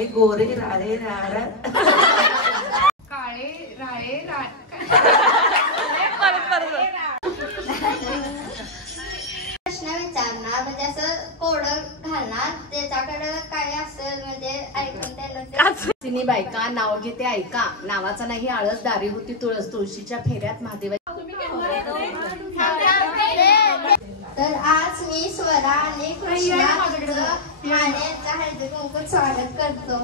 राळे गोरे राळे राळ काळे राळे प्रश्न विचारणार म्हणजे असं कोड घालणार त्याच्याकडे काय असेल म्हणजे ऐकून त्याला तिने बायका नाव घेते ऐका नावाचा नाही आळस दारी होती तुळस तुळशीच्या फेऱ्यात महादेवा. तर आज मी स्वरा आणि कृष्णा मानेचा हळदी कुंकू स्वागत करतो.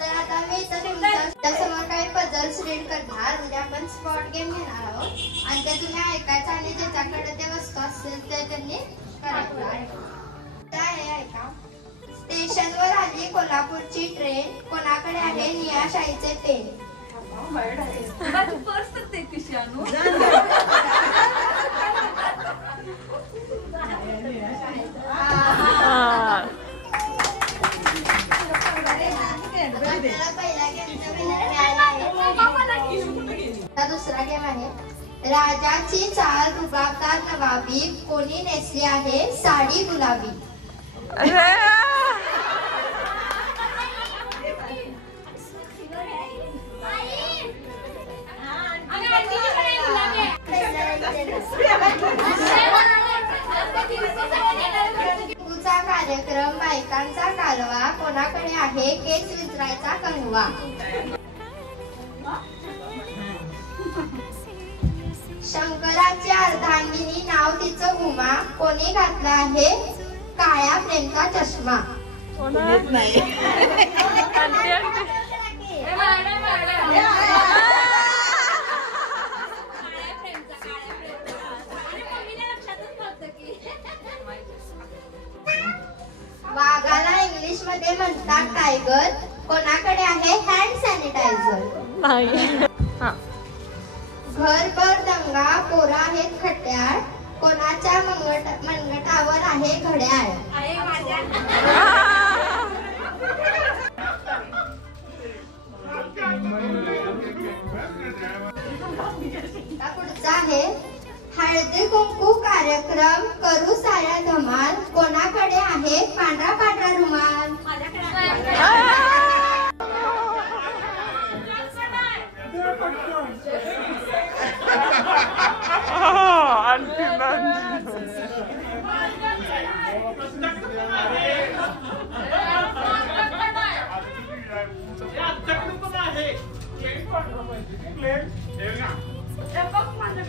तर आता मी तुमच्यासमोर काही पझल्स रीड करणार म्हणजे आपण स्पॉट गेम घेणार आहोत आणि ते तुम्ही ऐकायचं आणि ज्याच्याकडे ते वस्तू असेल ते त्यांनी करायचं. काय ऐका. स्टेशनवर आली कोल्हापूरची ट्रेन कोणाकडे आहे निळ्या शाईचे पेन. दुसरा गेम आहे राजाची चाल रुबाबदार नवाबी कोणी नेसली आहे साडी गुलाबी. कार्यक्रम बायकांचा कालवा कोणाकडे आहे केस विचारायचा कंगवा. शंकराची अर्धांगिनी नाव तिचं उमा कोणी घातला आहे काळ्या प्रेमचा चष्मा. वाघाला इंग्लिश मध्ये म्हणतात टायगर कोणाकडे आहे हँड सॅनिटायझर. घरभर दंगा पोरा आहेत खट्याळ कोणाच्या मनगटावर आहे घड्याळ. पुढचा आहे हळदी कुंकू कार्यक्रम करू साऱ्या धमाल कोणाकडे आहे पांढरा पांढरा रुमाल.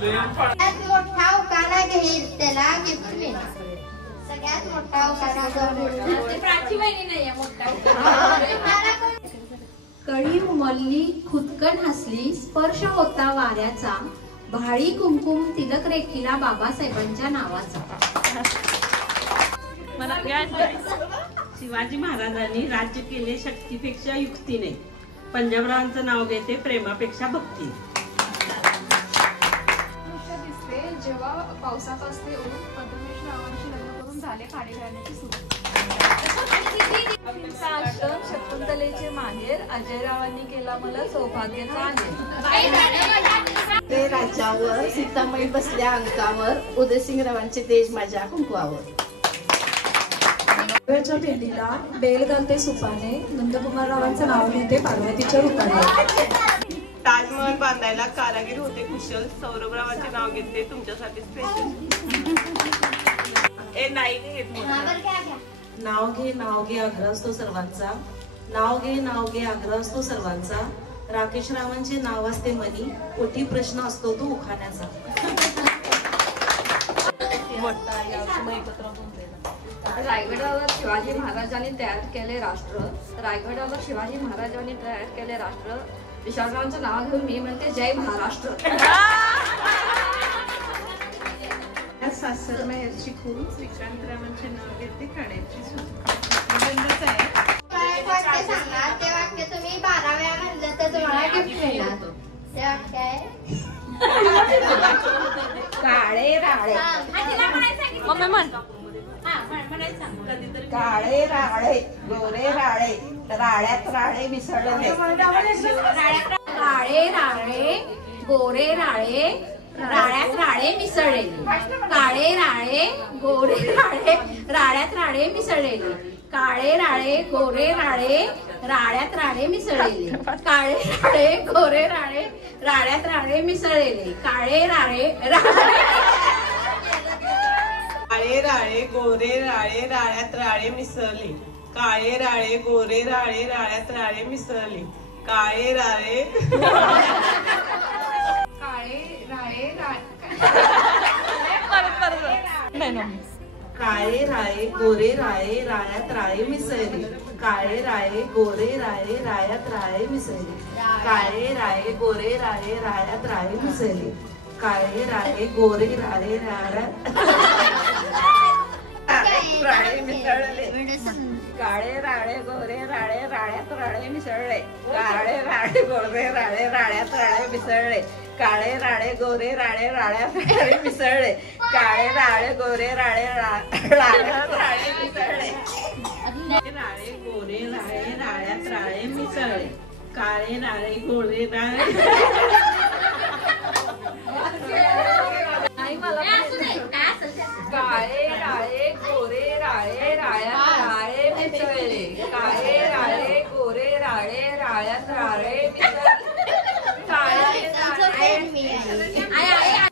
सगळ्यात मोठा उकाना घेईल त्याला गिफ्ट मिळणार. सगळ्यात मोठा उकाना कळी उमलली खुदकन हसली स्पर्श होता वाऱ्याचा भाळी कुंकुम तिलक रेखीला बाबासाहेबांच्या नावाचा. शिवाजी महाराजांनी राज्य केले शक्तीपेक्षा युक्तीने पंजाबरावांचं नाव घेते प्रेमापेक्षा भक्ती. जेव्हा पावसात असते ओढून पद्मनेश रावांशी लग्न करून झाले खाडी घालण्याची सुरुवात. शकुंतलेचे माहेर अजयरावांनी केला मला सौभाग्याचा ते राज्यावर सीतामाई बसल्या अंकावर उदयसिंगरावांचे देश माझ्या कुंकवावर. भेंडीला बेल घालते सुपाने नंदकुमाररावांचं नाव घेते पार्वतीच्या रूपाने. ताजमहल बांधायला कारागीर होते कुशल सौरभरावांचे नाव घेते तुमच्यासाठी स्पेशल. नाव घे आग्रह असतो सर्वांचा नाव घे आग्रह असतो सर्वांचा. राकेश रावांचे नाव असते मनी कोठी प्रश्न असतो तो उखाण्याचा. रायगडावर शिवाजी महाराजांनी तयार केले राष्ट्र. रायगडावर शिवाजी महाराजांनी तयार केले राष्ट्र. विशालरावांचं नाव घेऊन मी म्हणते जय महाराष्ट्र. सासर माहेरची खून श्रीकांतरावांचे नाव घेते काढायची वाक्य सांगणार ते वाक्य तुम्ही 12 वेळा म्हणलं तर तुम्हाला गिफ्ट मिळणार. ते वाक्य आहे काळे राळे काळे राळे गोरे राळे राळ्यात राळे मिसळले. काळे राळे गोरे राळे राळ्यात राळे मिसळलेले. काळे राळे गोरे राळे राळ्यात राळे मिसळलेले. काळे राळे गोरे राळे राळ्यात राळे मिसळलेले. काळे राळे गोरे राळे राळ्यात राळे मिसळलेले. काळे राळे काळे राळे गोरे राळे राळ्यात राळे मिसळले. काळे राळे गोरे राळे राळ्यात राळे मिसळले. काळे राळे काळे राळे गोरे राळे राळ्यात राळे मिसळले. काळे राळे गोरे राळे राळ्यात राळे मिसळले. काळे राळे गोरे राळे राळ्यात राळे मिसळले. काळे राळे गोरे राळे राळ्यात राळे मिसळले. काळे राळे गोरे राळे राळ्यात राळे मिसळले. काळे राळे गोरे राळे राळ्यात राळे मिसळले. काळे राळे गोरे राळे राळ्यात राळे मिसळले. काळे राळे गोरे राळे राळ्यात राळे मिसळले. राळे गोरे राळे राळ्यात राळे मिसळले. काळे राळे गोरे राळे काळे राळे गोरे राळे राळ्यात राळे मिसळले. काळे राळे गोरे राळे राळ्यात राळे मिसळले.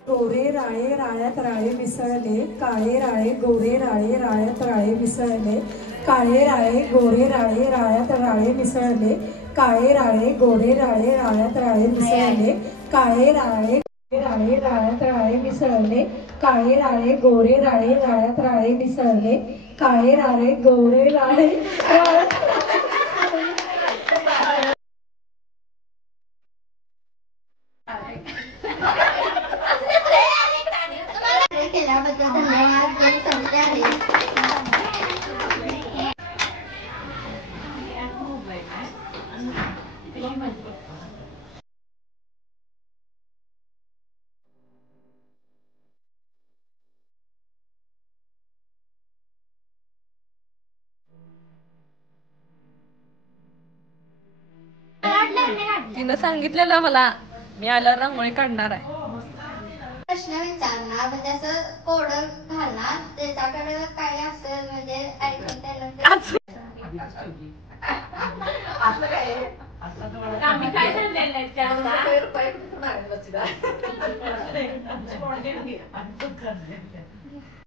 गोरे राळे राळ्यात राळे मिसळले. काळे राळे गोरे राळे राळ्यात राळे मिसळले. काळे राळे गोरे राळे राळ्यात राळे मिसळले. काळे राळे गोरे राळे राळ्यात राळे मिसळले. काळे राळे राळे राळ्यात राळे मिसळले. काळे राळे गोरे राळे राळ्यात राळे मिसळले. काळे राळे गोरे राळे केल्याबद्दल धन्यवाद. दोन संपले आहेत. तिनं सांगितलेलं मला मी आल्यावर रांगोळी काढणार आहे. प्रश्न विचारणार म्हणजे असं कोड घालणार त्याच्याकडे काही असेल म्हणजे ऐकून त्याला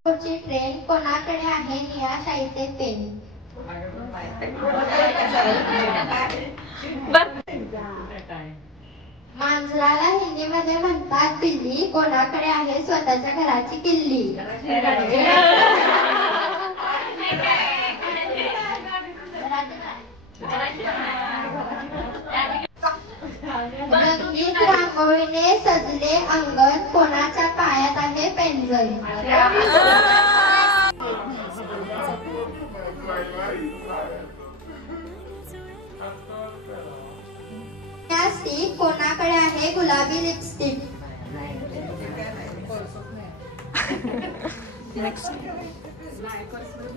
पुढची ट्रेन कोणाकडे आहे निळ्या शाईचे पेन. मांजराला हिंदीमध्ये म्हणतात बिल्ली. कोणाकडे आहे स्वतःच्या घराची किल्ली. रंगीत रांगोळीने सजले अंगण. कोणाच्या पायात आहे पेंजन. कोणाकडे आहे गुलाबी लिपस्टिक.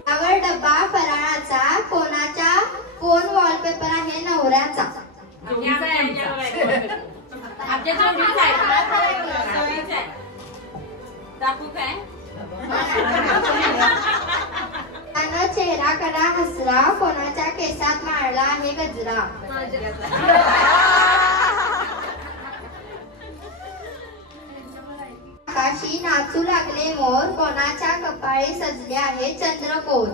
त्यावर डब्बा फराळाचा. कोण वॉलपेपर आहे नवऱ्याचा. त्यानं चेहरा करा हसरा. कोणाच्या केसात मारला आहे गजरा. आकाशी नाचू लागले मोर. कोणाच्या कपाळी सजले आहे चंद्रकोर.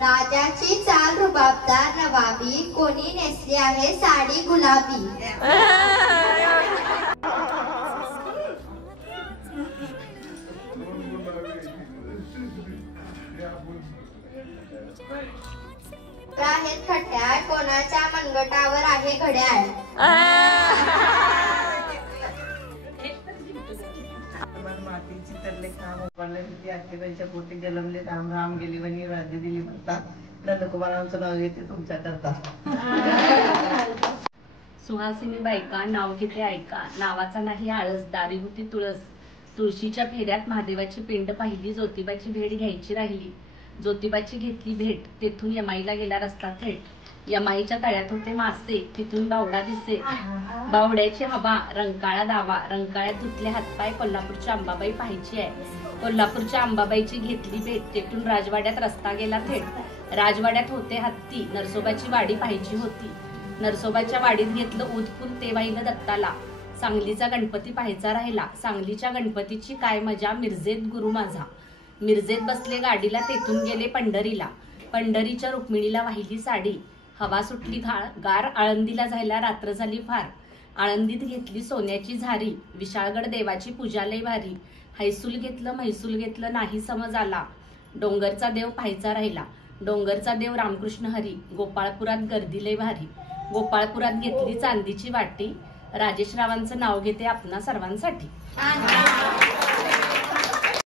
राजाची चाल रुबाबदार नवाबी. कोणी नेसली आहे साडी गुलाबी. आहेत खट्याळ. कोणाच्या मनगटावर आहे घड्याळ. मातीची तरले काम पडले आखेबाईच्या पोटी जन्मले. राम राम गेली वनी राज्य दिली म्हणतात. नंदकुमारांचं नाव घेते तुमच्या करता. सुहासिनी बायका नाव घेते ऐका. नावाचा नाही आळस. दारी होती तुळस. तुळशीच्या फेऱ्यात महादेवाची पिंड पाहिली. ज्योतिबाची भेट घ्यायची राहिली. ज्योतिबाची घेतली भेट, तेथून यमाईला गेला रस्ता थेट. यमाईच्या तळ्यात होते मासे, तिथून बावडा दिसे. बावड्याची हवा, रंकाळा दावा, रंकाळ्यात धुतले हातपाय. कोल्हापूरची अंबाबाई पाहायची आहे. कोल्हापूरच्या अंबाबाईची घेतली भेट, तेथून राजवाड्यात रस्ता गेला थेट. राजवाड्यात होते हत्ती, नरसोबाची वाडी पाहायची होती. नरसोबाच्या वाडीत घेतलं उदपून, ते वाहिलं दत्ताला. सांगलीचा गणपती पाहायचा राहिला. सांगलीच्या गणपतीची काय मजा, मिरजेत गुरु माझा. मिरजेत बसले गाडीला, तेथून गेले पंढरीला. पंढरीच्या रुक्मिणीला वाहिली साडी. हवा सुटली गार, आळंदीला जायला रात्र झाली फार. आळंदीत घेतली सोन्याची झारी, विशाळगड देवाची पूजा लय भारी. हैसूल घेतलं म्हैसूल घेतलं, नाही समज आला. डोंगरचा देव पाहायचा राहिला. डोंगरचा देव रामकृष्ण हरी. गोपाळपुरात गर्दी लय भारी. गोपाळपुरात घेतली चांदीची वाटी. राजेश रावांचं नाव घेते आपणा सर्वांसाठी.